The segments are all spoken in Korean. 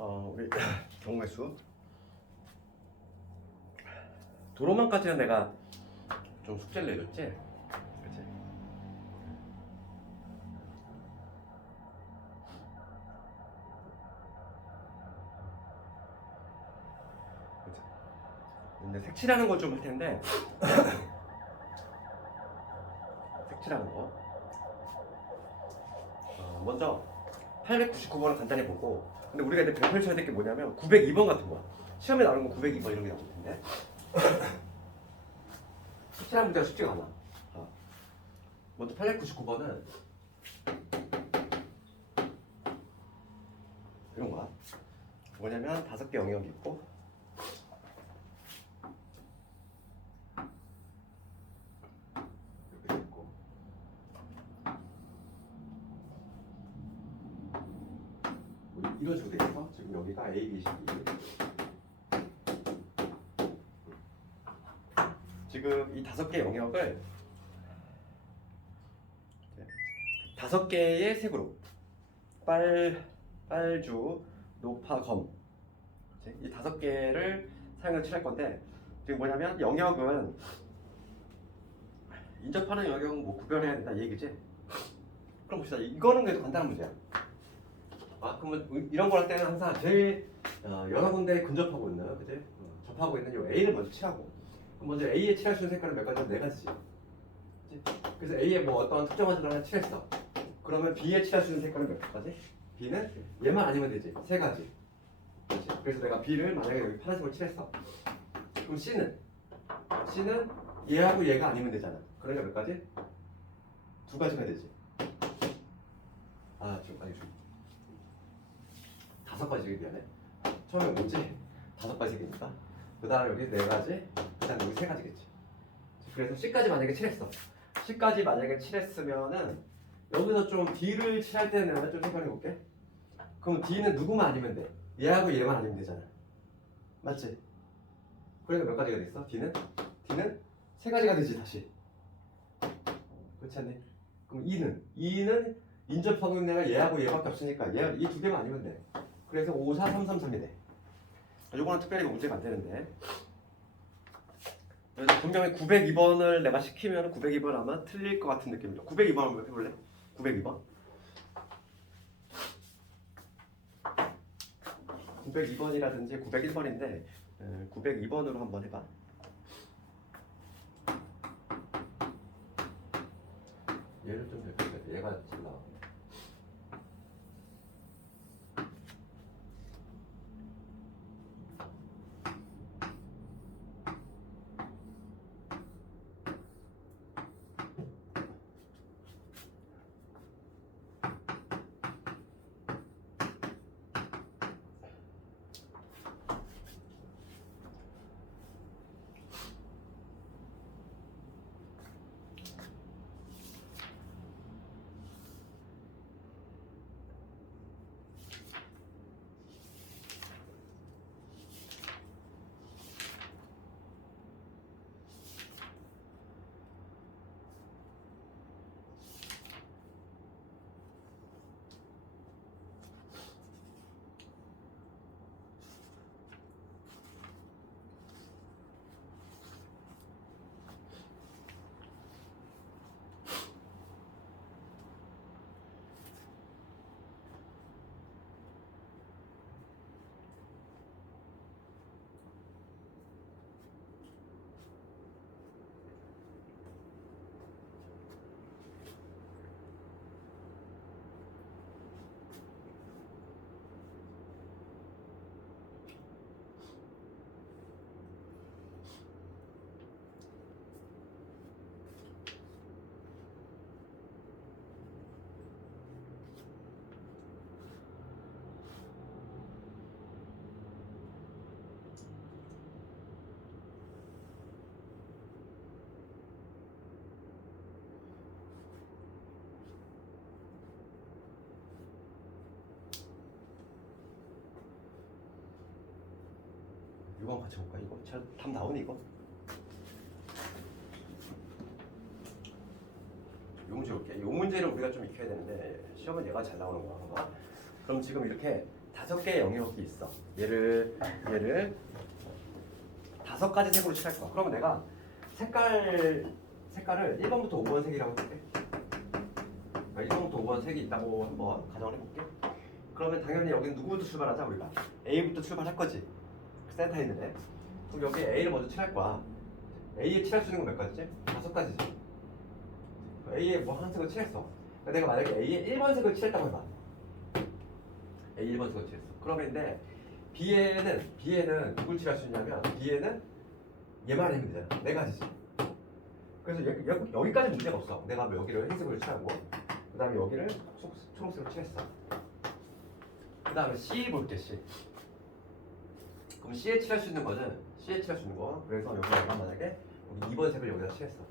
우리 경우의 수 도로만까지는 내가 좀 숙제를 내줬지? 그치? 그치? 근데 색칠하는 걸 좀 할 텐데 색칠하는 거 먼저 899번을 간단히 보고, 근데 우리가 이제 별표 쳐야 될 게 뭐냐면 902번 같은 거야. 시험에 나오는 거 902번 이런 게 나올 텐데 색칠한 문제가 쉽지가 않아. 먼저 899번은 이런 거야. 뭐냐면 5개 영역이 있고, 이렇게 있고, 뭐 이런 식으로 돼 있어. 지금 여기가 A, B, C, D. 지금 이 5개 영역을 5개의 색으로 빨주, 노파, 검, 이 5개를 사용해서 칠할 건데, 지금 뭐냐면 영역은 인접하는 영역은 뭐 구별해야 된다 이 얘기지. 그럼 봅시다. 이거는 그래도 간단한 문제야. 그러면 이런 걸 할 때는 항상 제일 여러 군데에 근접하고 있는, 그치? 접하고 있는 요 A를 먼저 칠하고, 그럼 먼저 A에 칠할 수 있는 색깔은 몇 가지면 4가지지. 그치? 그래서 A에 뭐 어떤 특정한 색깔을 하나 칠했어. 그러면 B에 칠할 수 있는 색깔은 몇 가지? B는 얘만 아니면 되지. 3가지. 그치? 그래서 내가 B를 만약에 여기 파란색으로 칠했어. 그럼 C는 얘하고 얘가 아니면 되잖아. 그러니까 몇 가지? 2가지가 되지. 아니 좀 5가지 미안해. 처음에 뭐지? 5가지 색이니까. 그 다음에 여기 4가지, 그 다음에 여기 3가지겠지. 그래서 C까지 만약에 칠했어. C까지 만약에 칠했으면은 여기서 좀 D를 칠할 때는 좀 생각해 볼게. 그럼 D는 누구만 아니면 돼? 얘하고 얘만 아니면 되잖아. 맞지? 그러니까 몇 가지가 됐어? D는 3가지가 되지 다시. 그렇지 않니? 그럼 E는 인접하고 있는 애가 얘하고 얘밖에 없으니까 이 2개만 아니면 돼. 그래서 5, 4, 3, 3, 3이 돼. 요거는 특별히 문제가 안 되는데, 그래서 분명히 902번을 내가 시키면 902번 아마 틀릴 것 같은 느낌이죠. 902번 한번 해볼래? 902번 902번이라든지 901번인데 902번으로 한번 해봐. 얘를 좀 해볼게. 얘가 잘 나와. 이거 한번 같이 볼까? 이거 답 나오니 이거? 요 문제 볼게. 요 문제를 우리가 좀 익혀야 되는데 시험은 얘가 잘 나오는 거야. 봐봐. 그럼 지금 이렇게 5개의 영역이 있어. 얘를 5가지 색으로 칠할 거야. 그러면 내가 색깔을 1번부터 5번 색이라고 해볼게. 1번부터 5번 색이 있다고 한번 가정을 해볼게. 그러면 당연히 여기는 누구부터 출발하자 우리가? A부터 출발할 거지. 그 센터에 있는 애. 그럼 여기 A를 먼저 칠할 거야. A에 칠할 수 있는 건 몇 가지지? 5가지지. A에 뭐 한 색을 칠했어. 그러니까 내가 만약에 A에 1번 색을 칠했다고 해봐. A 1번 색을 칠했어. 그러면 근데 B에는 누굴 칠할 수 있냐면 B에는 얘만 하면 되잖아. 4가지지. 그래서 여기까지 문제가 없어. 내가 뭐 여기를 흰색으로 칠하고 그 다음에 여기를 초록색으로 칠했어. 그 다음에 C 볼게. C. 그럼 C에 칠할 수 있는 거는 C에 칠할 수 있는 거. 그래서 여기 내가 만약에 여기 2번 색을 여기다 칠했어.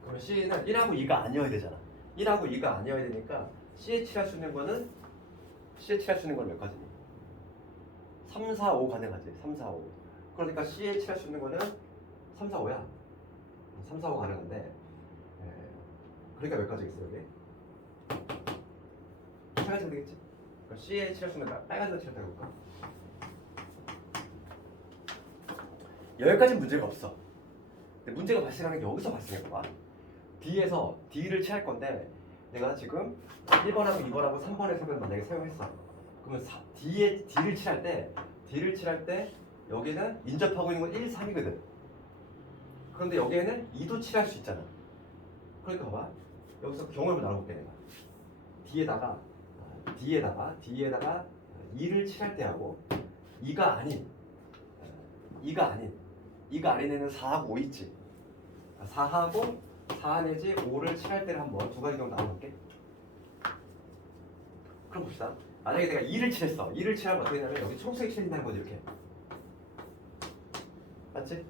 그러면 C는 1하고 2가 아니어야 되잖아. 1하고 2가 아니어야 되니까 C에 칠할 수 있는 거는 몇 가지니? 3, 4, 5 가능하지. 3, 4, 5. 그러니까 C에 칠할 수 있는 거는 3, 4, 5야. 3, 4, 5 가능한데 그러니까 몇 가지 있어 여기? 3가지면 되겠지? 그럼 C에 칠할 수 있는 거 빨간색으로 칠했다 해볼까? 여기까지 문제가 없어. 근데 문제가 발생하는 게 여기서 발생해 봐. D에서 D를 칠할 건데 내가 지금 1번하고 2번하고 3번의 색을 만약에 사용했어. 그러면 D를 칠할 때 여기는 인접하고 있는 건 1, 3이거든. 그런데 여기에는 2도 칠할 수 있잖아. 그러니까 봐봐. 여기서 경우를 나눠볼게 내가. D에다가 2를 칠할 때하고 2가 아닌 애는 4하고 5 있지. 4하고 4 내지 5를 칠할 때를 한번 2가지 정도 나눠볼게. 그럼 봅시다. 만약에 내가 2를 칠했어. 2를 칠하면 어떻게 되냐면 여기 초록색이 칠해진다는 거지 이렇게. 맞지?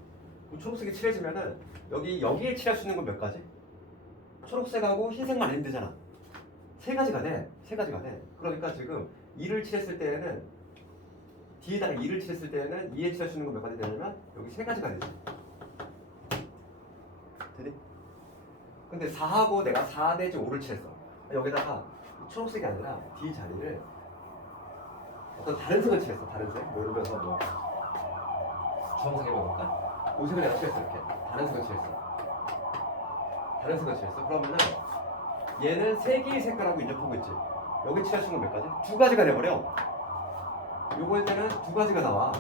그럼 초록색이 칠해지면은 여기에 칠할 수 있는 건 몇 가지? 초록색하고 흰색만 아니면 되잖아. 3가지가 돼. 그러니까 지금 2를 칠했을 때에는 D에다가 2를 칠했을 때에는 2에 칠할 수 있는 건 몇 가지 되냐면 여기 3가지가 되지. 되니? 근데 4하고 내가 4 내지 5를 칠했어. 여기다가 초록색이 아니라 D 자리를 어떤 다른 색을 칠했어. 다른 색. 뭐 예를 들어서 뭐 주황색 해볼까? 이 색을 내가 칠했어. 이렇게 다른 색을 칠했어. 그러면은 얘는 3개의 색깔하고 인접하고 있지. 여기 칠할 수 있는 건 몇 가지? 2가지가 돼버려. 요거일 때는 2가지가 나와.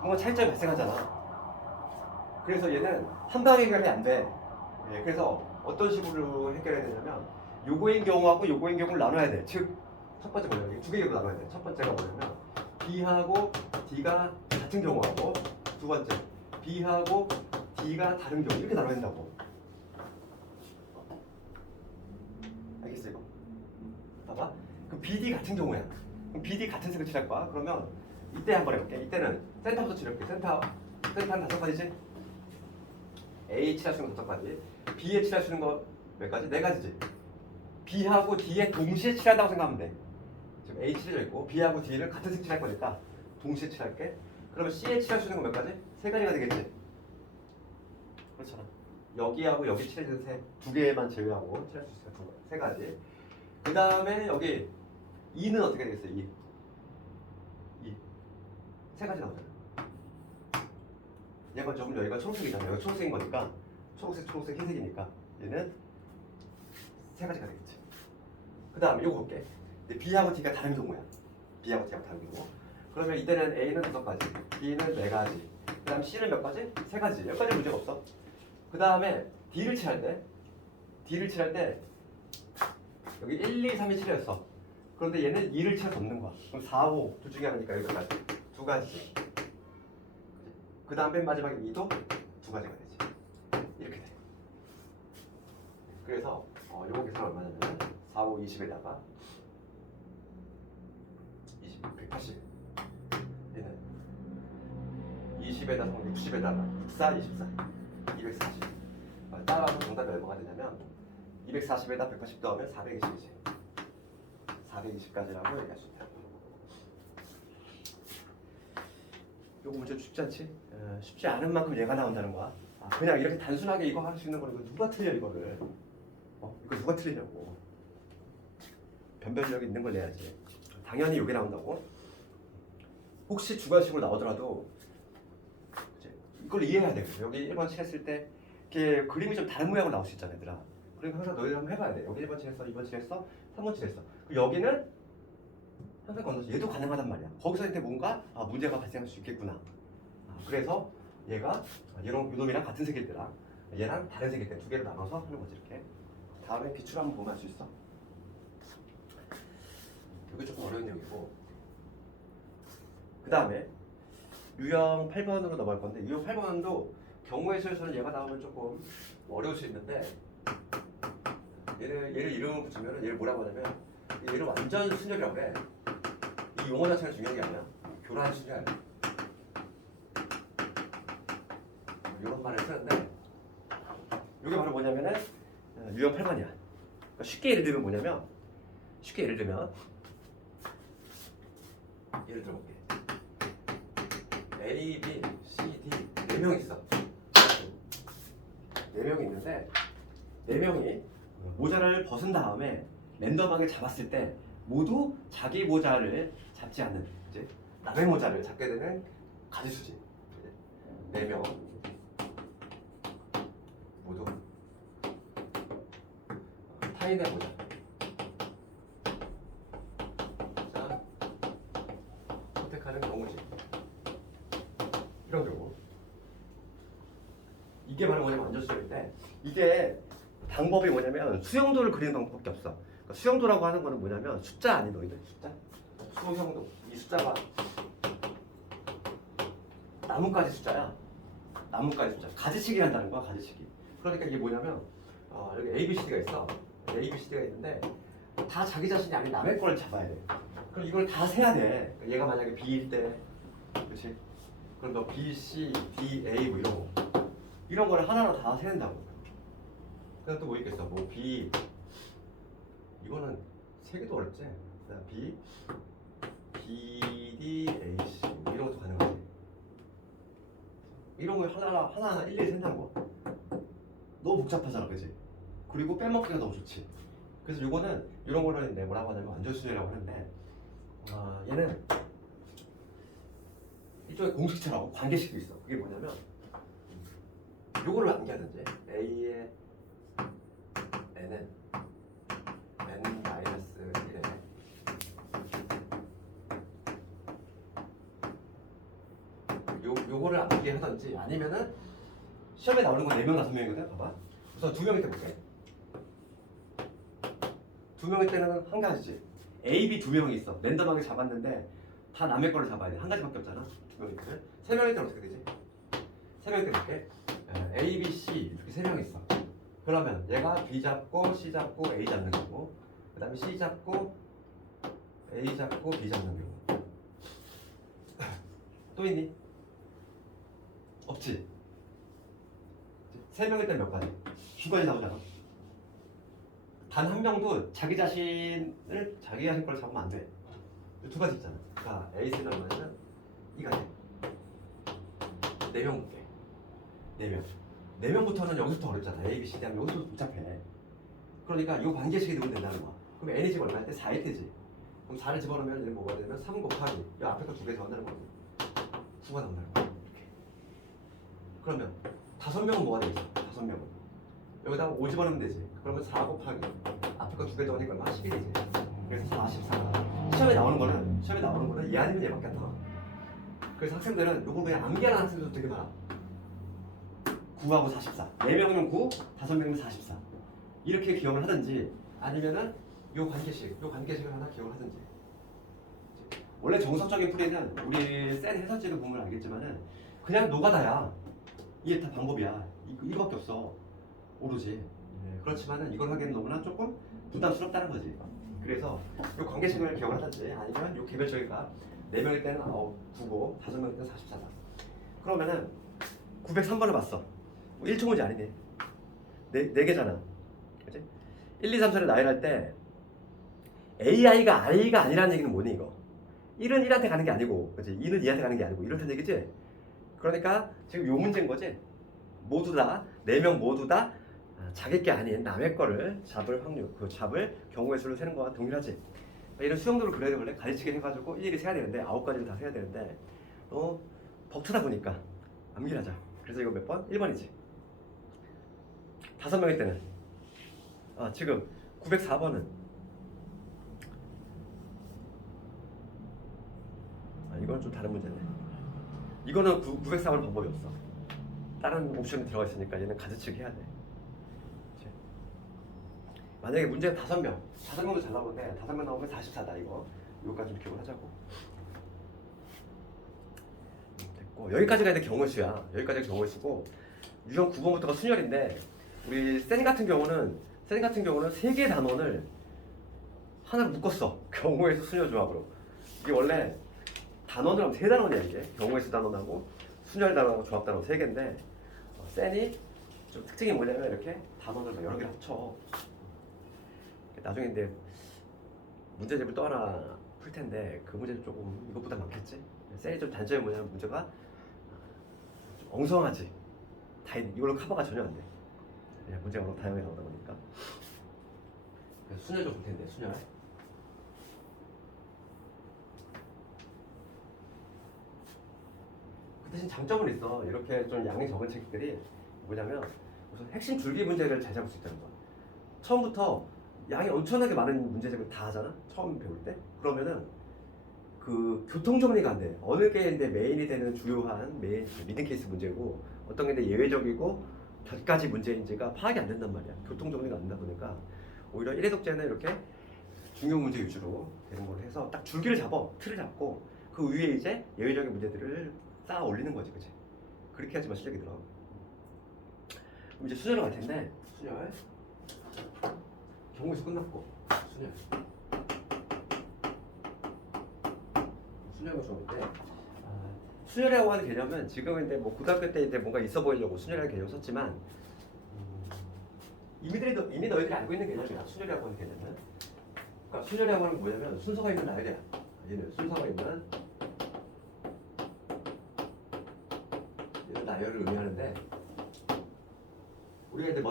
뭔가 차이점이 발생하잖아. 그래서 얘는 한 방에 해결이 안 돼. 그래서 어떤 식으로 해결해야 되냐면 요거인 경우하고 요거인 경우를 나눠야 돼. 즉 첫 번째 뭐냐면 2개로 나눠야 돼. 첫 번째가 뭐냐면 B하고 D가 같은 경우하고 두 번째 B하고 D가 다른 경우 이렇게 나눠야 된다고. 알겠어 이거? 봐봐. 그럼 BD 같은 경우야. 그럼 BD 같은 색을 칠할 거야. 그러면 이때 한번 해볼게. 이때는 센터부터 칠할게. 센터는 5가지지? A 칠할 수 있는 거 5가지. B에 칠할 수 있는 거 몇 가지? 4가지지. B하고 D에 동시에 칠한다고 생각하면 돼. 지금 A 칠해져 있고 B하고 D를 같은 색 칠할 거니까 동시에 칠할게. 그러면 C에 칠할 수 있는 거 몇 가지? 3가지가 되겠지? 그렇잖아. 여기하고 여기 칠해진 색 2개만 제외하고 칠할 수 있어요. 3가지. 그 다음에 여기 2는 어떻게 되겠어요? 2. 3가지 나오잖아. 얘가 조금 여기가 초록색이잖아. 여기가 초록색인 거니까 초록색, 흰색이니까 얘는 3가지가 되겠지. 그 다음에 요거 볼게. B하고 D가 다른 경우야. 그러면 이때는 A는 5가지, B는 4가지, 그 다음 C는 몇 가지? 3가지. 여기까지 문제가 없어. 그 다음에 D를 칠할 때 여기 1, 2, 3이 칠해졌어. 그런데 얘는 2를 칠할 수 없는 거야. 그럼 4, 5 둘 중에 하나니까 여기까지 2가지지. 그 다음 맨 마지막에 2도 2가지가 되지. 이렇게 돼. 그래서 요거 계산 얼마냐면 4, 5, 20에다가 180. 얘는 20에다가 60에다가 64, 24, 240. 따라서 정답이 얼마가 되냐면 240에다 180 더하면 420이지. 420까지라고 얘기할 수 있다. 요거 문제 쉽지 않지? 쉽지 않은 만큼 얘가 나온다는 거야. 그냥 이렇게 단순하게 이거 할 수 있는 거는 누가 틀려 이거를? 이거 누가 틀리냐고. 변별력이 있는 걸 내야지. 당연히 이게 나온다고. 혹시 주관식으로 나오더라도 이제 이걸 이해해야 돼. 여기 1번 칠했을 때 이렇게 그림이 좀 다른 모양으로 나올 수 있잖아, 얘들아. 그러니까 항상 너희들 한번 해봐야 돼. 여기 1번 칠했어, 2번 칠했어, 3번 칠했어. 여기는 항상 건너서 얘도 가능하단 말이야. 거기서 이제 뭔가 문제가 발생할 수 있겠구나. 그래서 얘가 이놈이랑 같은 색일 때랑 얘랑 다른 색일 때 두 개로 나눠서 하는 거지. 이렇게. 다음에 비추를 한번 보면 알 수 있어. 이게 조금 어려운 내용이고, 그 다음에 유형 8번으로 넘어갈 건데, 유형 8번도 경우의 수에서는 얘가 나오면 조금 어려울 수 있는데, 얘를 이름을 붙이면 얘를 뭐라고 하냐면, 얘를 완전 순열이라고 해. 이 용어 자체가 중요한 게 아니야. 교란 순열. 이런 말을 쓰는데, 이게 바로 뭐냐면은 유형 8번이야. 그러니까 쉽게 예를 들면 뭐냐면, 예를 들어볼게. A, B, C, D 4명 있어. 4명이 있는데 4명이 모자를 벗은 다음에 랜덤하게 잡았을 때 모두 자기 모자를 잡지 않는, 이제 남의 모자를 잡게 되는 가지수지. 4명 모두 타인의 모자. 자, 선택하는 경우지. 이런 경우. 이게 바로 뭐냐면 완전수열인데, 이게 방법이 뭐냐면 수영도를 그리는 방법밖에 없어. 그러니까 수영도라고 하는 거는 뭐냐면 숫자 아니 너희들 숫자? 수영도. 이 숫자가 나뭇가지 숫자야. 나뭇가지 숫자. 가지치기 한다는 거야, 가지치기. 그러니까 이게 뭐냐면 여기 A, B, C, D가 있어. A, B, C, D가 있는데 다 자기 자신이 아닌 남의 걸 잡아야 돼. 그럼 이걸 다 세야 돼. 얘가 만약에 B일 때, 그렇지? 그럼 너 B, C, D, A 뭐 이런 거를 하나로 다 세는다고. 그다음 또 뭐 있겠어? 뭐 B, 이거는 세기도 어렵지? 그다음 B, B, D, A, C 뭐 이런 것도 가능하지. 이런 거 하나하나 일일이 센다는 거. 너무 복잡하잖아, 그지? 그리고 빼먹기가 너무 좋지. 그래서 요거는 이런 거를 이제 뭐라고 하냐면 완전수열이라고 하는데, 얘는 이쪽에 공식처럼 관계식도 있어. 그게 뭐냐면 요거를 암기하든지 A의 N은 N-1에 요거를 암기하든지, 아니면은 시험에 나오는 건 4명, 5명이거든. 봐봐. 우선 2명일 때 볼게. 2명일 때는 한 가지지. A, B 2명이 있어. 랜덤하게 잡았는데 다 남의 거를 잡아야 돼. 한 가지밖에 없잖아. 2명일 때는. 3명일 때는 어떻게 되지? 3명일 때 볼게. A, B, C 이렇게 3명이 있어. 그러면 얘가 B 잡고 C 잡고 A 잡는 거고, 그 다음에 C 잡고 A 잡고 B 잡는 경우. 또 있니? 없지? 3명일 때 몇 가지? 2가지 나오잖아. 단 한 명도 자기 자신 걸 잡으면 안 돼. 2가지 있잖아. 자, A3는 얼마냐면 2가지. 4명 볼게. 4명. 4명부터는 여기서부터 어렵잖아. A, B, C D 하면 여기서부터 복잡해. 그러니까 이 관계식이 넣으면 된다는 거야. 그럼 N이 지금 얼마일 때? 4일 때지. 그럼 4를 집어넣으면 얘는 뭐가 되면 3 곱하기 이 앞에 거 2개 더한다는 거고 9가 나온다는 거야. 이렇게. 그러면 5명은 뭐가 되겠어? 5명은 여기다가 5 집어넣으면 되지. 그러면 4 곱하기 앞에 거 2개 더하니까 얼마? 11이지. 그래서 44. 시험에 나오는 거는 얘 아니면 얘밖에 안 나와. 그래서 학생들은 요거 그냥 암기하는 학생들도 되게 많아. 9하고 44. 4명이면 9, 5명이면 44. 이렇게 기억을 하든지, 아니면은 요 관계식을 하나 기억을 하든지. 원래 정석적인 풀이는 우리 센 해설지를 보면 알겠지만은 그냥 노가다야. 이게 다 방법이야. 이거밖에 없어. 오로지. 그렇지만은 이걸 하기에는 너무나 조금 부담스럽다는 거지. 그래서 요 관계식을 기억을 하든지, 아니면 요 개별적인가 4명일 때는 9고 5명일 때는 44다. 그러면은 903번을 봤어. 1초 문제 아니네. 4개잖아. 그치? 1, 2, 3, 4를 나열할 때 AI가 I가 아니라는 얘기는 뭐니 이거? 1은 1한테 가는 게 아니고, 그치? 2는 2한테 가는 게 아니고 이렇다는 얘기지? 그러니까 지금 요 문제인 거지? 모두 다, 4명 모두 다 자기 게 아닌 남의 거를 잡을 확률, 그 잡을 경우의 수를 세는 거와 동일하지? 이런 수영도를 그려야 되길래 가지치기 해가지고 일일이 세야 되는데 9가지를 다 세야 되는데 벅차다 보니까 암기하자. 그래서 이거 몇 번? 1번이지. 5명일 때는 지금 904번은 이건 좀 다른 문제네. 이거는 904번은 방법이 없어. 다른 옵션이 들어가 있으니까 얘는 가지치기 해야 돼. 그치? 만약에 문제가 5명도 잘 나오는데 5명 나오면 44다 이거. 이거까지 좀 기억을 하자고. 됐고 여기까지가 이제 경우의 수야. 여기까지가 경우의 수고 유형 9번부터가 순열인데 우리 센 같은 경우는 3개의 단원을 하나로 묶었어. 경우의 수 순열 조합으로. 이게 원래 단원을 하면 3단원이야 이게. 경우의 수 단원하고 순열 단원하고 조합 단원 3개인데 센이 좀 특징이 뭐냐면 이렇게 단원을 여러 개 합쳐. 나중에 근데 문제집을 또 하나 풀 텐데 그 문제는 조금 이것보다 많겠지. 센이 좀 단점이 뭐냐면 문제가 좀 엉성하지. 다 이걸로 커버가 전혀 안 돼. 그냥 문제가 너무 다양하게 나오다 보니까. 그래서 순열 좀 볼 텐데 순열. 그 대신 장점은 있어. 이렇게 좀 양이 적은 책들이 뭐냐면 우선 핵심 줄기 문제를 잘 잡을 수 있다는 거야. 처음부터 양이 엄청나게 많은 문제집을 다 하잖아. 처음 배울 때. 그러면은 그 교통 정리가 안 돼. 어느 게 이제 메인이 되는 주요한 메인 미드 케이스 문제고 어떤 게 이제 예외적이고 곁가지 문제인지가 파악이 안 된단 말이야. 교통 정리가 안 된다 보니까 오히려 1회 독재는 이렇게 중요 문제 위주로 되는 걸 해서 딱 줄기를 잡아, 틀을 잡고 그 위에 이제 예외적인 문제들을 쌓아 올리는 거지, 그치? 그렇게 해야지만 실력이 들어. 그럼 이제 순열로 갈 텐데 순열 경우에서 끝났고 순열과 좋을 때 순열이라고 하는 개념은 지금 이제 뭐 고등학교 때 이제 뭔가 있어 보이려고 순열이라는 개념을 썼지만 이미 너희들이 알고 있는 개념이야. 순열이라고 하는 개념은. 그러니까 순열이라고 하는 건 뭐냐면 순서가 있는 나열이야. 얘는 순서가 있는 얘는 나열을 의미하는데 우리가 이제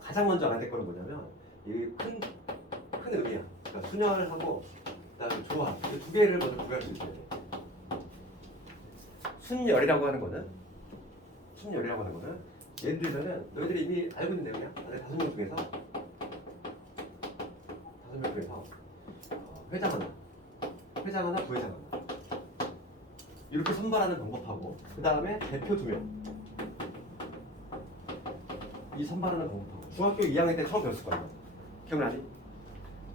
가장 먼저 알아야 될 거는 뭐냐면 이 큰 의미야. 그러니까 순열하고 그다음에 조합 이 두 개를 먼저 구별할 수 있어야 돼. 순열이라고 하는 거는 예를 들면 너희들이 이미 알고 있는 내용이야. 안에 5명 중에서 회장 하나, 부회장 하나 이렇게 선발하는 방법하고 그 다음에 대표 2명 이 선발하는 방법하고 중학교 2학년 때 처음 배웠을 거야. 기억나니?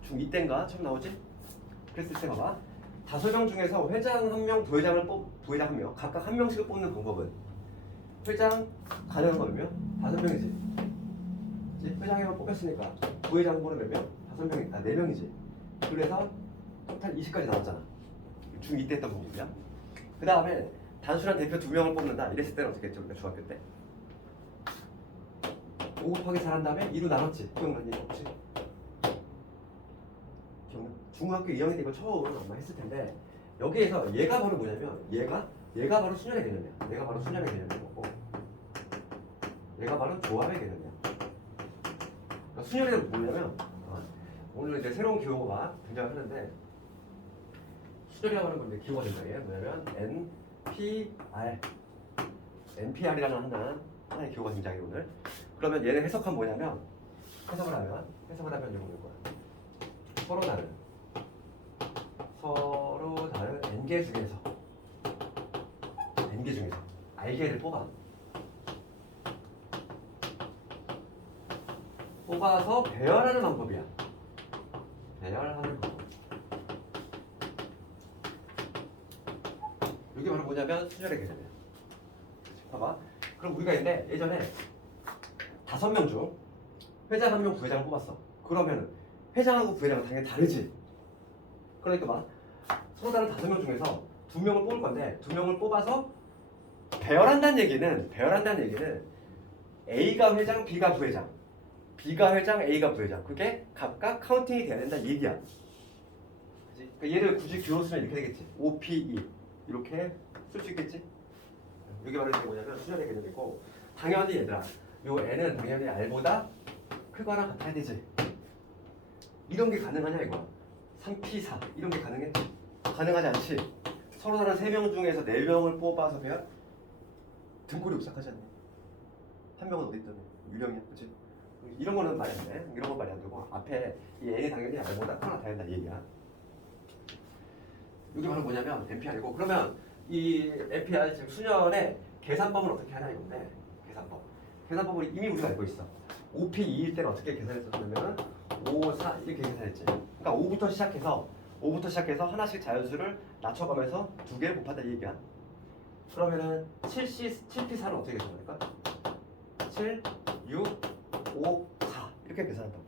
중2 때인가 처음 나오지? 그랬을 때 봐봐. 5명 중에서 회장 1명, 부회장 1명 각각 1명씩을 뽑는 방법은 회장 가능한 건 몇 명? 5명이지. 회장에만 뽑혔으니까 부회장 후보는 몇 명? 5명, 4명이지. 그래서 토탈 20까지 나왔잖아. 중2 때 했던 방법이야. 그 다음에 단순한 대표 2명을 뽑는다. 이랬을 때는 어떻게 했죠? 우리가 중학교 때 5 곱하기 4한 다음에 2로 나눴지. 기억나니? 혹시? 기억나? 중학교 2학년 때 이거 처음 아마 했을 텐데 여기에서 얘가 바로 뭐냐면 얘가 바로 순열의 개념이야. 얘가 바로 순열의 개념이고 얘가 바로 조합의 개념이야. 그러니까 순열이 뭐냐면 오늘 이제 새로운 기호가 등장하는데 순열이라고 하는 건데 기호가 된다. 얘 뭐냐면 NPR이라는 하나의 기호가 등장해 오늘. 그러면 얘는 해석하면 뭐냐면 해석을 하면 이렇게 보는 거야. 서로 다른 n개 중에서 r개를 뽑아서 배열하는 방법이야. 배열하는 방법. 이게 바로 뭐냐면 순열의 개념이야. 봐봐. 그럼 우리가 있는데 예전에 5명 중 회장 1명, 부회장을 뽑았어. 그러면 회장하고 부회장은 당연히 다르지. 그러니까 봐. 서로 다른 5명 중에서 2명을 뽑을 건데 2명을 뽑아서 배열한다는 얘기는 A가 회장, B가 부회장, B가 회장, A가 부회장. 그게 각각 카운팅이 돼야 된다는 얘기야. 그러니까 얘를 굳이 기호로 쓰면 이렇게 되겠지. OPE 이렇게 쓸 수 있겠지. 이게 바로 뭐냐면 순열의 개념이고 당연히 얘들아 요 N은 당연히 R보다 크거나 같아야 되지. 이런 게 가능하냐 이거야. 3P4 이런 게 가능해? 가능하지 않지. 서로 다른 3명 중에서 4명을 뽑아서 배야 등골이 오싹하지 않니? 한 명은 어디 있더니 유령이야, 그렇지? 이런 거는 말이 안 돼. 이런 건 말이 안 되고 앞에 이 n이 당연히 r보다 하나 다 된다는 얘기야. 이게 바로 뭐냐면 NPR이고, 그러면 이 NPR 지금 수열의 계산법은 어떻게 하냐 이건데, 계산법을 이미 우리가 알고 있어. 5P2일 때는 어떻게 계산했었냐면 5, 4 이렇게 계산했지. 그러니까 5부터 시작해서 하나씩 자연수를 낮춰가면서 2개를 곱한다 이 얘기야. 그러면은 7P4는 어떻게 계산할까? 7, 6, 5, 4 이렇게 계산한다고.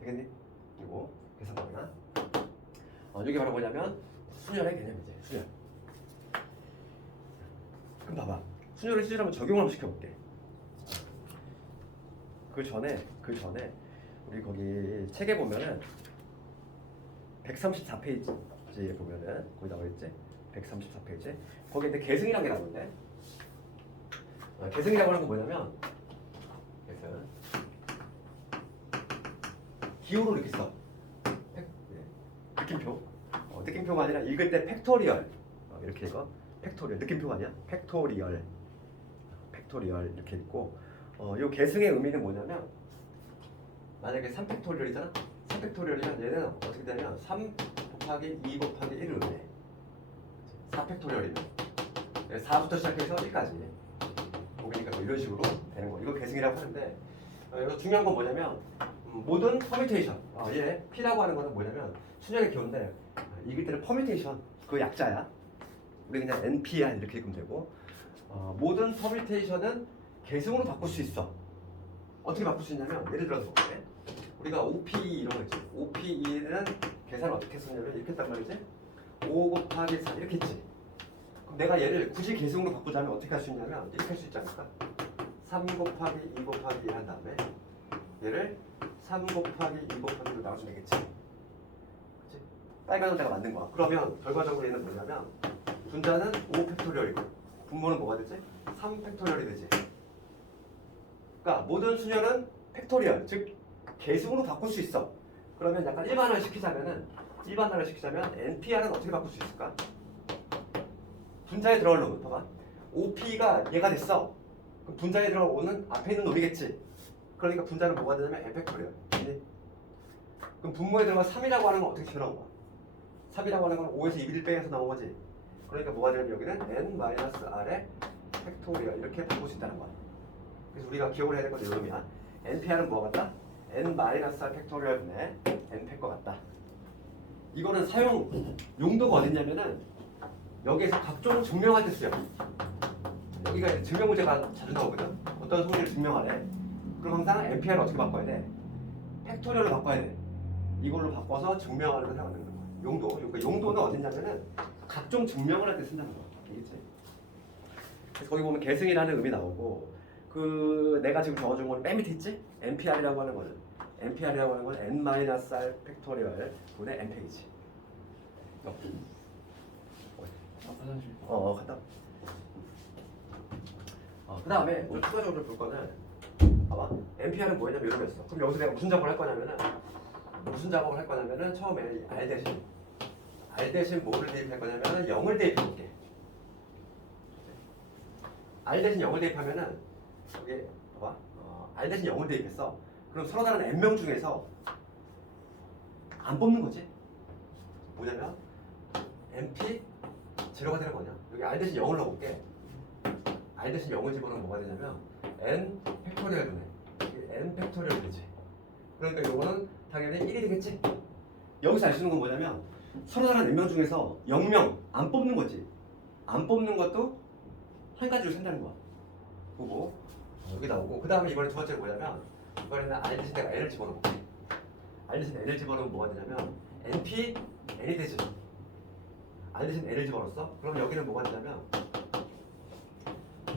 되겠니? 이거 계산법이나. 이게 바로 뭐냐면 순열의 개념이지. 순열. 그럼 봐봐. 순열을 실제로 한번 적용을 한번 시켜볼게. 그 전에 우리 거기 책에 보면은 134페이지에 보면은 거기 나와 있지. 134페이지. 거기에 이제 계승이라는 게 나오는데, 계승이라고 하는 건 뭐냐면 계승 기호로 이렇게 써. 느낌표. 느낌표가 아니라 읽을 때 팩토리얼. 이렇게 읽어. 팩토리얼. 느낌표가 아니야. 팩토리얼 이렇게 읽고. 요 계승의 의미는 뭐냐면, 만약에 3팩토리얼이잖아. 3팩토리얼이면 얘는 어떻게 되냐면 3 곱하기 2 곱하기 1을 의미해. 4팩토리얼이면 4부터 시작해서 1까지. 그러니까 이런 식으로 되는 거. 이거 계승이라고 하는데, 여기서 중요한 건 뭐냐면 모든 퍼뮤테이션. 얘 P라고 하는 거는 뭐냐면 순열의 기호인데, 읽을 때는 퍼뮤테이션 그 약자야. 우리 그냥 NPR 이렇게 읽으면 되고, 모든 퍼뮤테이션은 계승으로 바꿀 수 있어. 어떻게 바꿀 수 있냐면, 예를 들어서 볼게. 우리가 OP 이런 거 있지. OPE는 계산을 어떻게 했었냐면 이렇게 했단 말이지. 5 곱하기 4 이렇게 했지. 그럼 내가 얘를 굳이 계승으로 바꾸자면 어떻게 할 수 있냐면 이렇게 할 수 있지 않을까? 3 곱하기 2 곱하기 1 한 다음에 얘를 3 곱하기 2 곱하기 1로 나눠주면 되겠지. 그치? 빨간 원자가 맞는 거야. 그러면 결과적으로 얘는 뭐냐면 분자는 5팩토리얼이고 분모는 뭐가 되지? 3팩토리얼이 되지. 그러니까 모든 수열은 팩토리얼, 즉 계승으로 바꿀 수 있어. 그러면 약간 일반화를 시키자면 NPR은 어떻게 바꿀 수 있을까? 분자에 들어갈 놈은 봐봐. OP가 얘가 됐어. 그럼 분자에 들어갈 O는 앞에 있는 놈이겠지. 그러니까 분자는 뭐가 되냐면 N팩토리얼. 그럼 분모에 들어갈 3이라고 하는 건 어떻게 튀어나온 거야? 3이라고 하는 건 5에서 2를 빼서 나온 거지. 그러니까 뭐가 되냐면 여기는 N-R의 팩토리얼 이렇게 바꿀 수 있다는 거야. 그래서 우리가 기억을 해야 될 건 이런 의미야. NPR은 뭐가 같다? N-R 팩토리얼 분의 N팩과 같다. 이거는 사용 용도가 어딨냐면은 여기에서 각종 증명할 때 쓰여. 여기가 증명 문제가 자주 나오거든. 어떤 성질을 증명하래. 그럼 항상 NPR을 어떻게 바꿔야 돼? 팩토리얼로 바꿔야 돼. 이걸로 바꿔서 증명하는 걸 사용하는 거야. 용도. 그러니까 용도는 어딨냐면은 각종 증명을 할 때 쓴다는 거야. 알겠지? 그래서 거기 보면 계승이라는 의미 나오고, 그 내가 지금 적어준 거는 맨 밑에 있지? NPR이라고 하는 거는 N-R 팩토리얼 분의 N팩이지. 화장실. 갔다. 그 다음에 좀 추가적으로 볼 거는, 봐봐. NPR은 뭐냐면 이런 거 있어. 그럼 여기서 내가 무슨 작업을 할 거냐면은 처음에 R 대신 뭐를 대입할 거냐면은 0을 대입해 볼게. R 대신 0을 대입하면은 여기 봐봐. R 대신 0을 대입했어. 그럼 서로 다른 n명 중에서 안 뽑는 거지. 뭐냐면 NP 제로가 되는 거냐. 여기 R 대신 0을 넣어볼게. R 대신 0을 집어넣으면 뭐가 되냐면 N 팩토리얼 분의 N 팩토리얼 되지. 그러니까 이거는 당연히 1이 되겠지. 여기서 알 수 있는 건 뭐냐면 서로 다른 n명 중에서 0명 안 뽑는 거지. 안 뽑는 것도 한 가지로 센다는 거야. 보고 여기 나오고, 그 다음에 이번에 두 번째는 뭐냐면, 이번에는 R 대신 내가 N을 집어넣어볼게. R 대신 N을 집어넣으면 뭐가 되냐면 NP N이 되지. R 대신 N을 집어넣었어. 그럼 여기는 뭐가 되냐면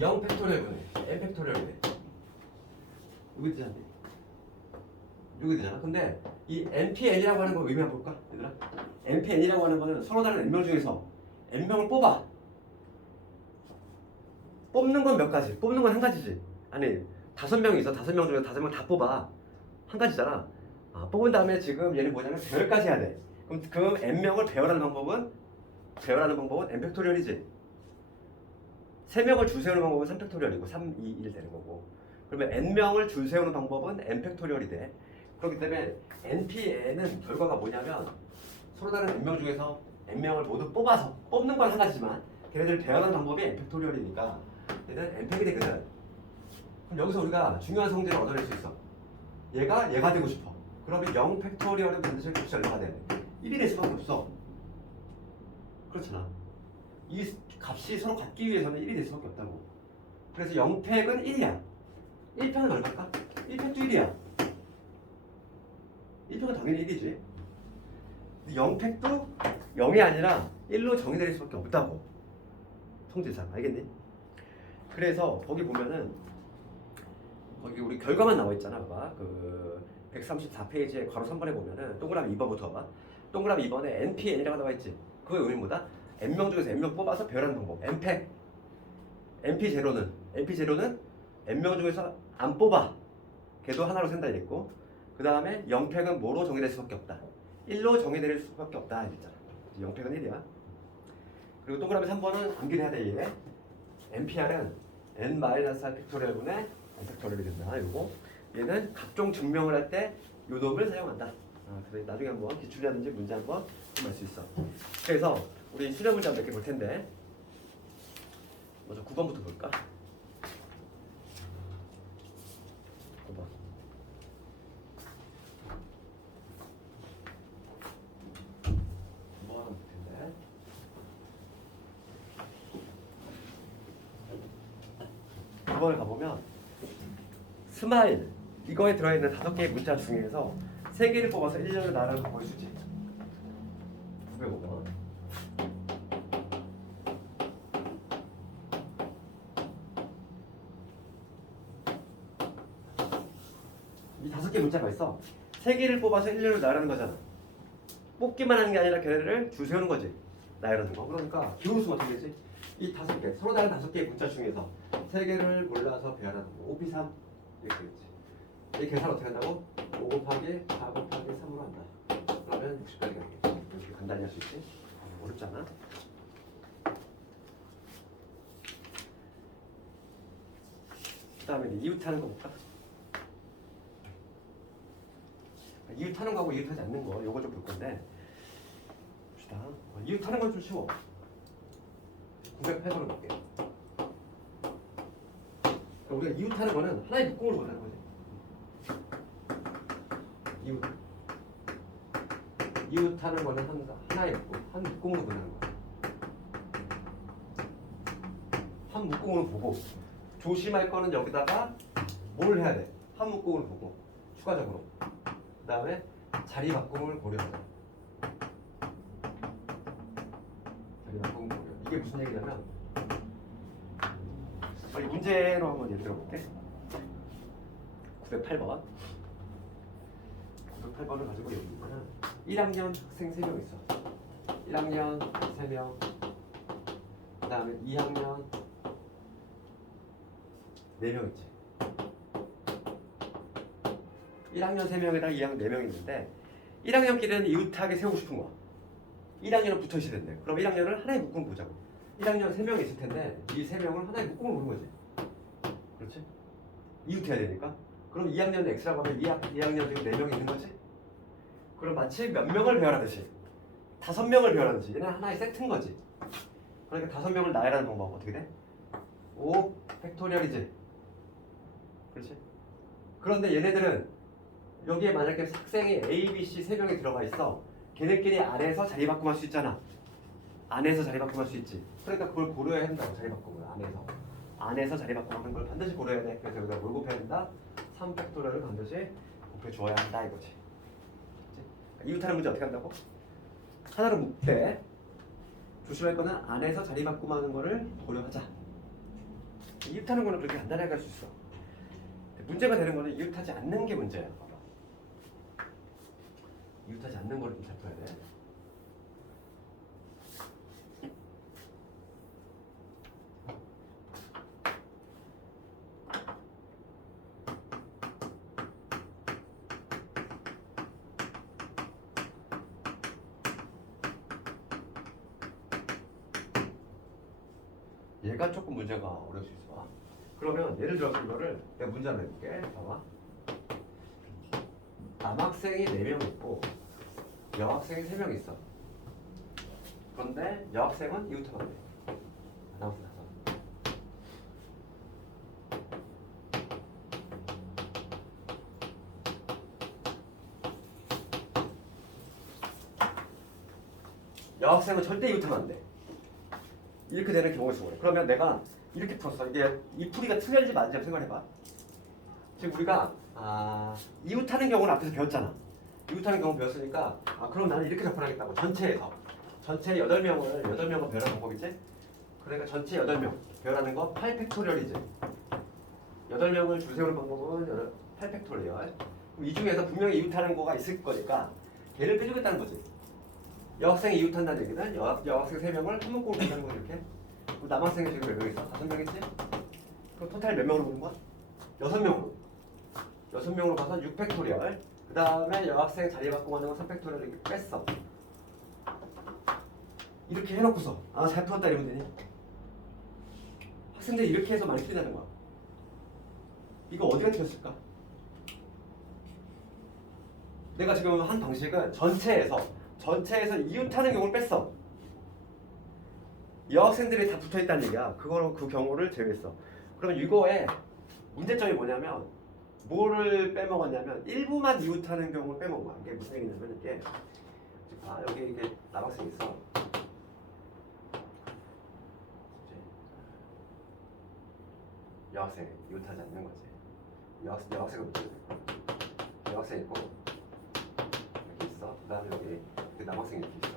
0 팩토리얼 분의 N 팩토리얼이 돼. 여기 되잖아. 여기 되잖아. 근데 이 NPN이라고 하는 거 의미 한번 볼까? 얘들아? NPN이라고 하는 거는 서로 다른 N명 중에서 N명을 뽑아. 뽑는 건 몇 가지? 뽑는 건 한 가지지. 아니, 5명이 있어. 5명 중에 5명 다 뽑아. 한 가지잖아. 뽑은 다음에 지금 얘는 뭐냐면 배열까지 해야 돼. 그럼 n명을 배열하는 방법은 n 팩토리얼이지. 3명을 줄 세우는 방법은 3 팩토리얼이고 3, 2, 1 되는 거고. 그러면 n명을 줄 세우는 방법은 n 팩토리얼이 돼. 그렇기 때문에 npn은 결과가 뭐냐면 서로 다른 n명 중에서 n명을 모두 뽑아서 뽑는 건 한 가지지만 걔네들 배열하는 방법이 n 팩토리얼이니까 얘는 n팩이 되거든. 그럼 여기서 우리가 중요한 성질을 얻어낼 수 있어. 얘가 되고 싶어. 그러면 0 팩토리얼은 반드시 값이 얼마가 돼야 돼? 1이 될 수밖에 없어. 그렇잖아. 이 값이 서로 같기 위해서는 1이 될 수밖에 없다고. 그래서 0팩은 1이야. 1팩은 얼마일까? 1팩도 1이야. 1팩은 당연히 1이지. 0팩도 0이 아니라 1로 정의될 수밖에 없다고. 성질상. 알겠니? 그래서 거기 보면은 거기 우리 결과만 나와 있잖아. 봐봐. 그 134페이지에 괄호 3번에 보면은 동그라미 2번부터 봐봐. 동그라미 2번에 NPN이라고 나와 있지. 그거의 의미는 뭐다? n명 중에서 n명 뽑아서 배열하는 방법. n팩. np0는 n명 중에서 안 뽑아. 걔도 하나로 센다 이랬고. 그 다음에 0팩은 뭐로 정의될 수밖에 없다. 1로 정의될 수밖에 없다 이랬잖아. 0팩은 1이야. 그리고 동그라미 3번은 암기해야 돼 얘. npr은 n-r 팩토리얼분의 n 팩토리얼이 된다. 요거. 얘는 각종 증명을 할 때 요 놈을 사용한다. 그래서 나중에 한번 기출이라든지 문제 한번 할 수 있어. 그래서 우리 수련 문제 몇 개 볼 텐데 먼저 9번부터 볼까? 9번. 9번 볼 텐데 9번을 가보면 스마일 이거에 들어있는 5개의 문자 중에서 3개를 뽑아서 1년을 나라는 방법이 있지. 905번. 이 5개 문자가 있어. 3개를 뽑아서 1년을 나라는 거잖아. 뽑기만 하는 게 아니라 걔네를 줄 세우는 거지. 나열하는 거. 그러니까 기호수가 어떻게 되지? 이 5개, 서로 다른 5개의 문자 중에서 3개를 골라서 배열하는 거. 5, 2, 3 이렇게 되지. 이 계산 어떻게 한다고? 5 곱하기 4 곱하기 3으로 한다. 그러면 60까지 가겠지. 이렇게 간단히 할 수 있지. 어렵지 않아? 그 다음에 이웃하는 거 볼까? 이웃하는 거하고 이웃하지 않는 거 요거 좀 볼 건데 봅시다. 이웃하는 건 좀 쉬워. 908번을 볼게. 우리가 이웃하는 거는 하나의 묶음을 보자는 거지. 이웃하는 거는 하나의 묶음, 한 묶음으로 보는 거야. 한 묶음으로 보고 조심할 거는 여기다가 뭘 해야 돼? 한 묶음을 보고 추가적으로 그 다음에 자리 바꿈을 고려하자. 자리 바꿈을 고려. 이게 무슨 얘기냐면 빨리 문제로 한번 예를 들어볼게. 908번. 908번을 가지고 여기 있잖아. 1학년 학생 3명 있어. 1학년 3명. 그 다음에 2학년 4명 있지. 1학년 3명에다 2학년 4명 있는데 1학년끼리는 이웃하게 세우고 싶은 거야. 1학년은 붙어 있어야 된대. 그럼 1학년을 하나의 묶음을 보자고. 1학년 3명 있을 텐데 이 3명을 하나의 묶음을 보는 거지. 그렇지? 이웃해야 되니까. 그럼 2학년 X라고 하면 2학년 중에 4명이 있는 거지? 그럼 마치 몇 명을 배열하듯이 5명을 배열하듯이 얘는 하나의 세트인 거지. 그러니까 5명을 나열하는 방법 어떻게 돼? 5 팩토리얼이지. 그렇지? 그런데 얘네들은 여기에 만약에 학생이 A, B, C 3명이 들어가 있어. 걔네끼리 안에서 자리 바꿈할 수 있잖아. 안에서 자리 바꿈할 수 있지. 그러니까 그걸 고려해야 한다고. 자리 바꿈을 안에서 자리 바꿈하는 걸 반드시 고려해야 돼. 그래서 여기다 뭘 곱해야 된다? 3 팩토리얼을 반드시 곱해줘야 한다 이거지. 그치? 이웃하는 문제 어떻게 한다고? 하나로 묶되 조심할 거는 안에서 자리 바꿈하는 거를 고려하자. 이웃하는 거는 그렇게 간단하게 할 수 있어. 문제가 되는 거는 이웃하지 않는 게 문제야. 봐봐. 이웃하지 않는 거를 좀 잘 풀어야 돼. 얘가 조금 문제가 어려울 수 있어. 그러면 예를 들어서 이거를 내가 문제 한번 해볼게. 봐봐. 남학생이 4명 있고 여학생이 3명 있어. 그런데 여학생은 이웃하면 안 돼. 남학생 5. 여학생은 절대 이웃하면 안 돼. 이렇게 되는 경우가 있어. 그러면 내가 이렇게 풀었어. 이게 이 풀이가 틀렸는지 맞는지 한번 생각해봐. 지금 우리가 이웃하는 경우는 앞에서 배웠잖아. 이웃하는 경우 배웠으니까 그럼 나는 이렇게 접근하겠다고. 전체 8명을 배열하는 방법이지. 그러니까 전체 8명 배열하는 거 8팩토리얼이지. 8명을 줄 세우는 방법은 8팩토리얼. 그럼 이 중에서 분명히 이웃하는 거가 있을 거니까 걔를 빼주겠다는 거지. 여학생이 이웃한다는 얘기는 여학생 3명을 한 문구로 본다는 거지. 이렇게. 그럼 남학생이 지금 몇 명 있어? 5명이지? 그럼 토탈 몇 명으로 보는 거야? 6명으로. 6명으로 봐서 6팩토리얼. 그 다음에 여학생 자리 바꾸고 하는 건 3팩토리얼 이렇게 뺐어. 이렇게 해놓고서 잘 풀었다 이러면 되니? 학생들이 이렇게 해서 많이 틀리다는 거야. 이거 어디가 틀렸을까? 내가 지금 한 방식은 전체에서 이웃하는 경우를 뺐어. 여학생들이 다 붙어있다는 얘기야. 그 경우를 제외했어. 그러면 이거의 문제점이 뭐냐면 뭐를 빼먹었냐면 일부만 이웃하는 경우를 빼먹은 거야. 이게 무슨 얘기냐면 이게 여기 이게 남학생 있어. 여학생 이웃하지 않는 거지. 여학생은 못해. 여학생 있고 이렇게 있어. 그다음에 여기 남학생이 이렇게 있어.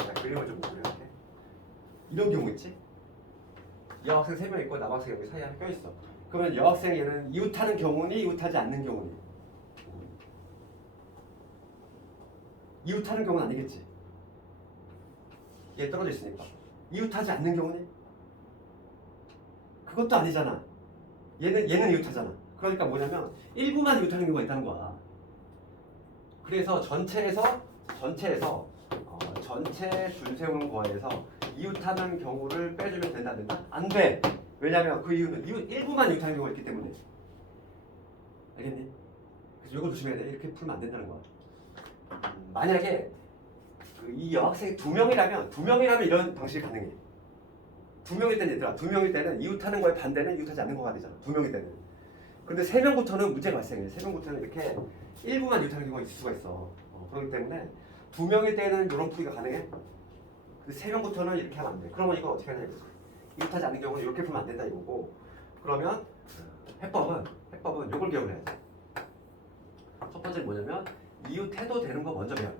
이렇게. 그림을 좀 보고 이렇게. 이런 경우 있지? 여학생 3명 있고 남학생 여기 사이에 하나 껴 있어. 그러면 여학생 얘는 이웃하는 경우니 이웃하지 않는 경우니? 이웃하는 경우는 아니겠지. 얘 떨어져 있으니까. 이웃하지 않는 경우니? 그것도 아니잖아. 얘는 이웃하잖아. 그러니까 뭐냐면 일부만 이웃하는 경우가 있다는 거야. 그래서 전체 줄 세우는 거에서 이웃하는 경우를 빼주면 된다 안 된다? 안 돼. 왜냐면 그 이유는 일부만 이웃하는 경우가 있기 때문에. 알겠니? 그래서 이걸 조심해야 돼. 이렇게 풀면 안 된다는 거야. 만약에 이 여학생이 2명이라면 이런 방식이 가능해. 2명일 때는 얘들아, 2명일 때는 이웃하는 거에 반대는 이웃하지 않는 거가 되잖아. 2명일 때는. 근데 3명부터는 문제가 발생해. 3명부터는 이렇게 일부만 이웃하는 경우가 있을 수가 있어. 그렇기 때문에 2명일 때는 이런 풀이가 가능해. 근데 3명부터는 이렇게 하면 안 돼. 그러면 이건 어떻게 하냐 이거지. 이웃하지 않는 경우는 이렇게 풀면 안 된다 이거고. 그러면 해법은 이걸 기억을 해야지. 첫 번째는 뭐냐면 이웃해도 되는 거 먼저 배워.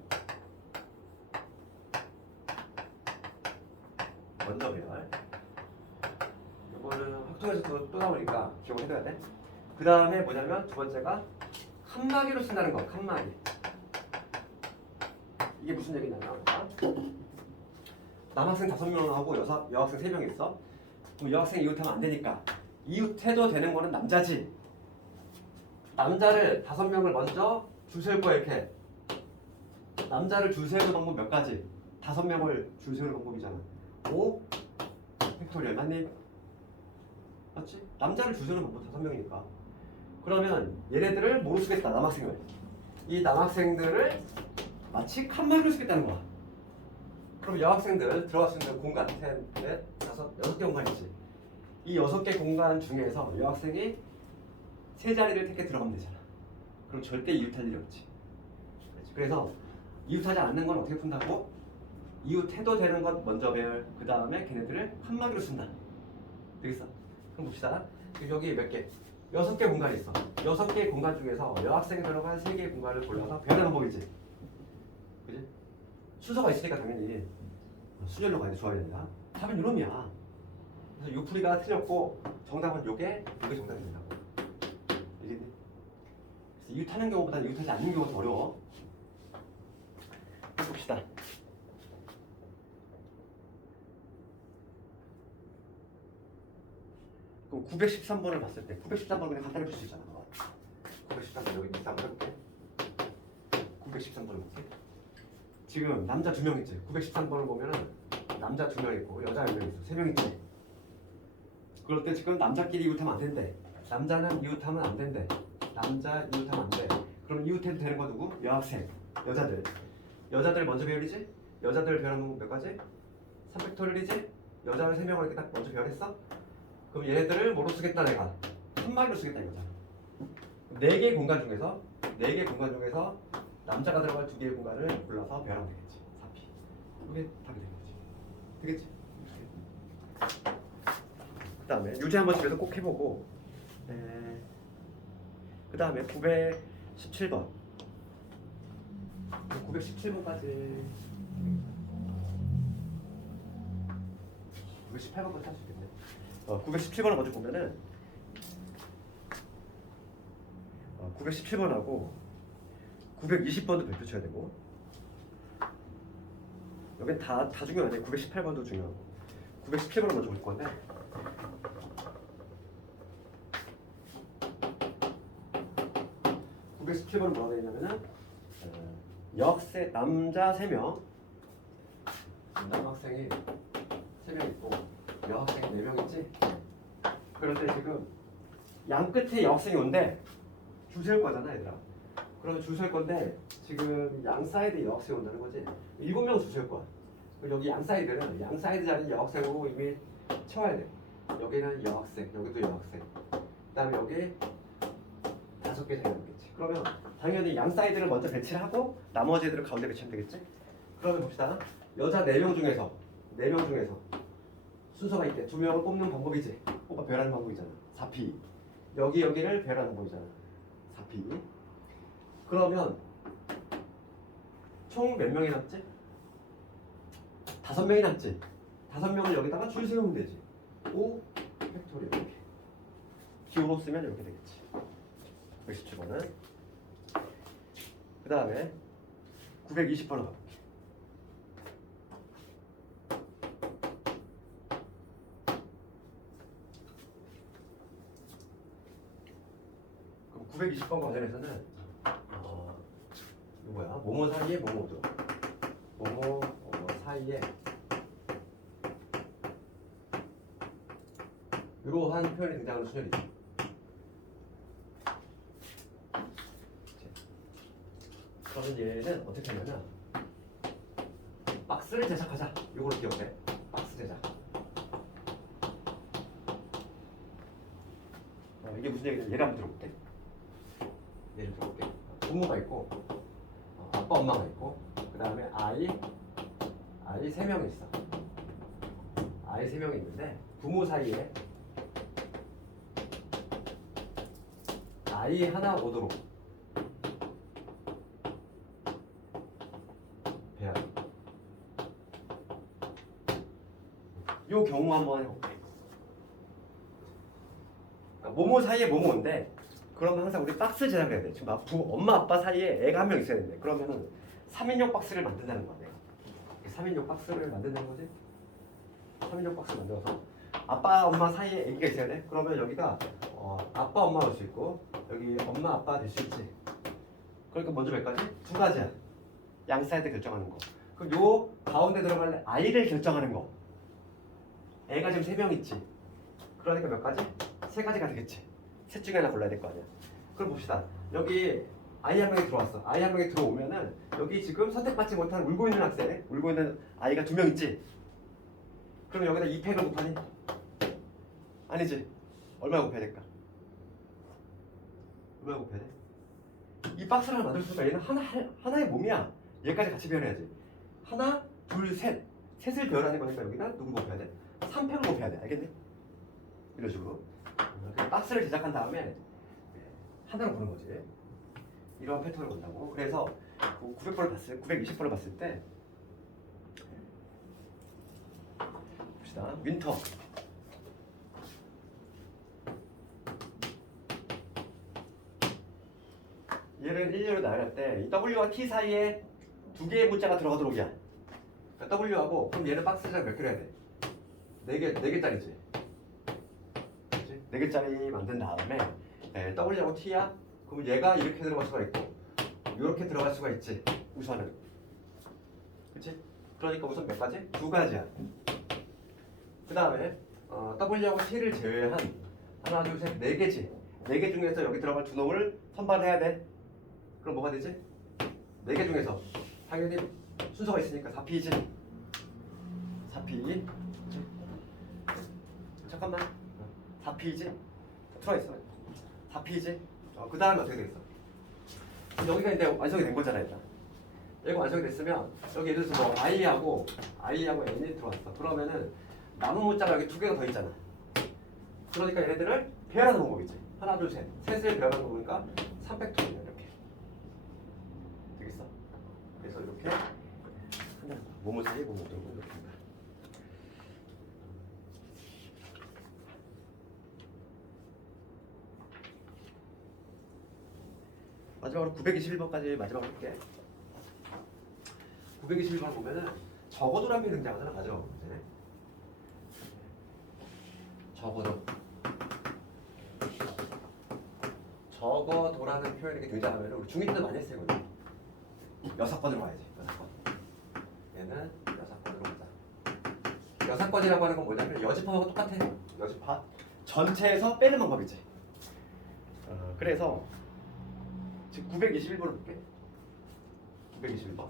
먼저 배워. 이거는 확통에서도 또 나오니까 기억을 해둬야 돼. 그 다음에 뭐냐면 두 번째가 칸막이로 쓴다는 거. 칸막이. 이게 무슨 얘기냐면 남학생 5명하고 여학생 3명 있어. 그럼 여학생 이웃하면 안 되니까 이웃해도 되는 거는 남자지. 남자를 5명을 먼저 줄 세울 거야 이렇게. 남자를 줄 세우는 방법 몇 가지? 5명을 줄 세우는 방법이잖아. 5 팩토리얼 맞니? 맞지? 남자를 줄 세우는 방법 5명이니까. 그러면 얘네들을 뭐로 쓰겠다? 남학생을. 이 남학생들을 마치 칸막이로 쓰겠다는 거야. 그럼 여학생들 들어갈 수 있는 공간 셋, 넷, 다섯, 6개 공간이지. 이 6개 공간 중에서 여학생이 세 자리를 택해 들어가면 되잖아. 그럼 절대 이웃할 일이 없지. 그래서 이웃하지 않는 건 어떻게 푼다고? 이웃해도 되는 것 먼저 배열. 그 다음에 걔네들을 칸막이로 쓴다. 되겠어? 그럼 봅시다. 여기 몇 개? 6개 공간이 있어. 6개 공간 중에서 여학생이 들어간 3개의 공간을 골라서 배열하는 방법이지. 그지? 순서가 있으니까 당연히 수열로 가야 돼. 좋아야 된다. 답은 이놈이야. 그래서 요 풀이가 틀렸고 정답은 요게 정답이 된다고. 알겠니? 그래서 이웃하는 경우보다는 이웃하지 않는 경우가 더 어려워. 해봅시다. 그럼 913번을 봤을 때 913번을 그냥 간단히 풀 수 있잖아. 913번 여기 있다 해볼게. 913번을 볼게. 지금 남자 2명 있지. 913번을 보면은 남자 2명 있고 여자 1명 있어. 3명 있지. 그럴 때 지금 남자끼리 이웃하면 안 된대. 남자는 이웃하면 안 된대. 남자 이웃하면 안 돼. 그럼 이웃해도 되는 거 누구? 여학생. 여자들. 여자들 먼저 배열이지? 여자들 배열하면 몇 가지? 3팩토리얼이지? 여자를 3명을 이렇게 딱 먼저 배열했어? 그럼 얘네들을 뭐로 쓰겠다 내가? 한 마리로 쓰겠다 이거잖아. 4개의 공간 중에서 4개의 공간 중에서 남자가 들어갈 2개의 공간을 골라서 배열하면 되겠지. 4P. 이게 답이 되겠지. 그 다음에 유제 한번 집에서 꼭 해보고 그 다음에 917번 917번까지 918번까지 할 수 있겠네. 917번을 먼저 보면은 917번하고 920번도 별표 쳐야 되고 여긴 다 중요하네. 918번도 중요하고 917번을 먼저 볼 건데 917번은 뭐가 되냐면은 여학생 남자 3명 남학생이 3명 있고 여학생 4명 있지? 그런데 지금 양 끝에 여학생이 온대. 줄 세울 거잖아 얘들아. 그러면 줄 세울 건데 지금 양 사이드에 여학생이 온다는 거지. 7명 줄 세울 거야. 그리고 여기 양 사이드는 양 사이드 자리 여학생으로 이미 채워야 돼. 여기는 여학생, 여기도 여학생. 그 다음에 여기 5개 자리가 있겠지. 그러면 당연히 양 사이드를 먼저 배치를 하고 나머지 애들을 가운데 배치하면 되겠지. 그러면 봅시다. 여자 4명 중에서 순서가 있대. 2명을 뽑는 방법이지. 뽑아 배열하는 방법이잖아. 4P. 여기를 배열하는 방법이잖아. 4P. 그러면 총 몇 명이 남지? 5명이 남지. 5명을 여기다가 줄 세우면 되지. 5 팩토리얼 이렇게. 기호로 쓰면 이렇게 되겠지. 117번은 그 다음에 920번을 가볼게. 그럼 920번 과정에서는 이거 뭐야? 뭐뭐 사이에 뭐뭐죠? 뭐뭐 사이에 이러한 표현이 등장하는 순열이죠. 그러면 얘는 어떻게 하냐면 박스를 제작하자. 이걸 기억해. 박스 제작. 이게 무슨 얘기냐면 얘를 한번 들어볼게. 얘를 들어볼게. 부모가 있고 아빠 엄마가 있고 그 다음에 아이 3명이 있어. 아이 3명이 있는데 부모 사이에 아이 하나 오도록 배열. 요 경우 한번 해볼게. 모모 사이에 모모인데 그러면 항상 우리 박스 제작을 해야 돼. 지금 엄마 아빠 사이에 애가 1명 있어야 되는데 그러면은 3인용 박스를 만든다는 거야. 3인용 박스를 만든다는 거지. 3인용 박스 만들어서 아빠 엄마 사이에 애기가 있어야 돼. 그러면 여기가 아빠 엄마 올 수 있고 여기 엄마 아빠 될 수 있지. 그러니까 먼저 몇 가지? 2가지야. 양 사이드 결정하는 거. 그럼 요 가운데 들어갈 아이를 결정하는 거. 애가 지금 3명 있지. 그러니까 몇 가지? 3가지가 되겠지. 셋 중에 하나 골라야 될 거 아니야. 그럼 봅시다. 여기 아이 1명이 들어왔어. 아이 1명이 들어오면은 여기 지금 선택받지 못한 울고 있는 학생, 울고 있는 아이가 2명 있지. 그럼 여기다 2팩을 곱하니? 아니지. 얼마 곱해야 될까? 얼마 곱해야 돼? 이 박스를 하나 만들 수가. 얘는 하나의 몸이야. 얘까지 같이 배열해야지. 하나, 둘, 셋. 셋을 배열하는 거니까 여기다 누구 곱해야 돼? 3팩을 곱해야 돼. 알겠니? 이런 식으로. 박스를 제작한 다음에 하나로 보는 거지. 이런 패턴을 본다고. 그래서 920번을 봤을 때 봅시다. 윈터. 얘를 1로 나열할 때 이 W와 T 사이에 2개의 문자가 들어가도록 이야. 그러니까 W하고 그럼 얘는 박스 제작 몇 개를 해야 돼? 4개짜리지. 4개짜리 만든 다음에 W하고 T야? 그럼 얘가 이렇게 들어갈 수가 있고 이렇게 들어갈 수가 있지. 우선은. 그치? 그러니까 우선 몇 가지? 두 가지야. 그 다음에 W하고 T를 제외한 하나, 둘, 셋, 네 개지. 네 개 중에서 여기 들어갈 두 놈을 선발해야 돼. 그럼 뭐가 되지? 네 개 중에서 당연히 순서가 있으니까 4P지. 4P. 잠깐만. 4P지. 들어있어. 4P지. 그 다음에 어떻게 되겠어? 여기가 이제 완성이 된 거잖아, 일단. 얘가 완성이 됐으면 여기 예를 들어서 뭐 I하고 N이 들어왔어. 그러면은 남은 문자가 여기 두 개가 더 있잖아. 그러니까 얘네들을 배열하는 방법이지. 하나, 둘, 셋. 셋을 배열하는 거니까 300통이야, 이렇게. 되겠어? 그래서 이렇게 뭐뭐 사이, 뭐뭐 이렇게 합니다. 마지막으로 921번까지 마지막으로 할게. 921번 보면은 적어도란 표현이 등장하잖아, 맞아? 네. 적어도라는 표현이 등장하면 우리 중2 때도 많이 했어요, 이거는. 6번으로 가야지. 6번. 얘는 6번으로 가자. 6번이라고 하는 건 뭐냐면 여집합하고 똑같아. 여집합 전체에서 빼는 방법이지. 그래서 지금 921번을 볼게. 921번.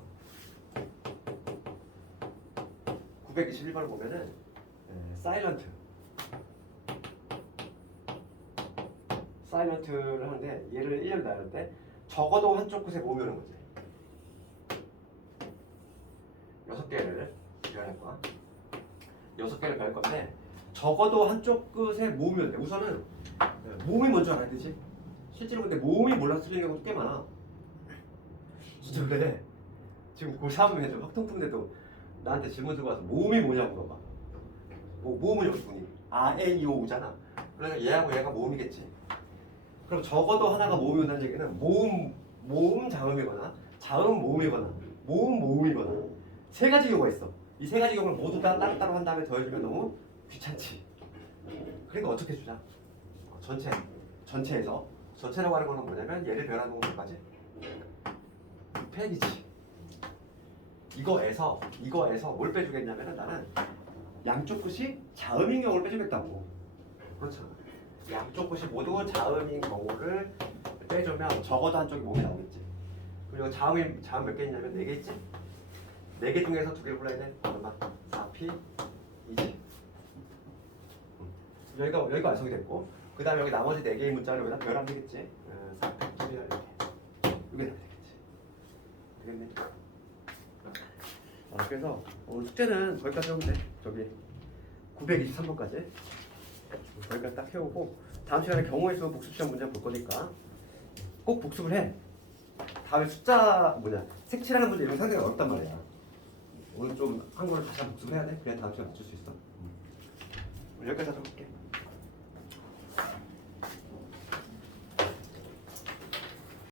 921번을 보면은 사일런트를 하는데 얘를 1년 나누는데 적어도 한쪽 끝에 모으면 오는 거지. 6개를 배열할 거야. 6개를 배울 건데 적어도 한쪽 끝에 모으면 돼. 우선은 모음이 먼저 알아야 되지. 실제로 근데 모음이 몰라서 틀리는 경우도 꽤 많아. 진짜 그래. 지금 고3 애들 확통품인데도 나한테 질문 들고 와서 모음이 뭐냐고 물어봐. 모음은 여기 분이 아, 에, 이, 오, 우잖아. 그러니까 얘하고 얘가 모음이겠지. 그럼 적어도 하나가 모음이 온다는 얘기는 모음 자음이거나 자음 모음이거나 모음 모음이거나 세 가지 경우가 있어. 이 세 가지 경우를 모두 다 따로따로 한 다음에 더해주면 너무 귀찮지. 그러니까 어떻게 주자? 전체에서 전체라고 하는 거는 뭐냐면 얘를 배열하는 것까지 6팩이지. 이거에서 뭘 빼주겠냐면은 나는 양쪽 끝이 자음인 경우를 빼주겠다고. 그렇잖아. 양쪽 끝이 모두 자음인 경우를 빼주면 적어도 한쪽이 몸이 나오겠지. 그리고 자음 몇 개 있냐면 4개 있지? 4개 중에서 2개를 골라야 돼. 얼마? 4P, 2지. 여기가 완성이 됐고 그 다음에 여기 나머지 4개의 문자를 여기다 배열하면 되겠지. 4P, 2를 이렇게. 이게 되겠지. 되겠네. 그래서 오늘 숙제는 거기까지 하면 돼. 저기 923번까지 거기까지 딱 해오고 다음 시간에 경우의 수 복습 시험 문제 볼 거니까 꼭 복습을 해. 다음에 숫자 색칠하는 문제 이런 거 상당히 어렵단 말이야. 오늘 좀 한국어를 다시 한번 복습을 해야 돼. 그래야 다음 시간에 맞출 수 있어. 오늘 여기까지 하도록 할게.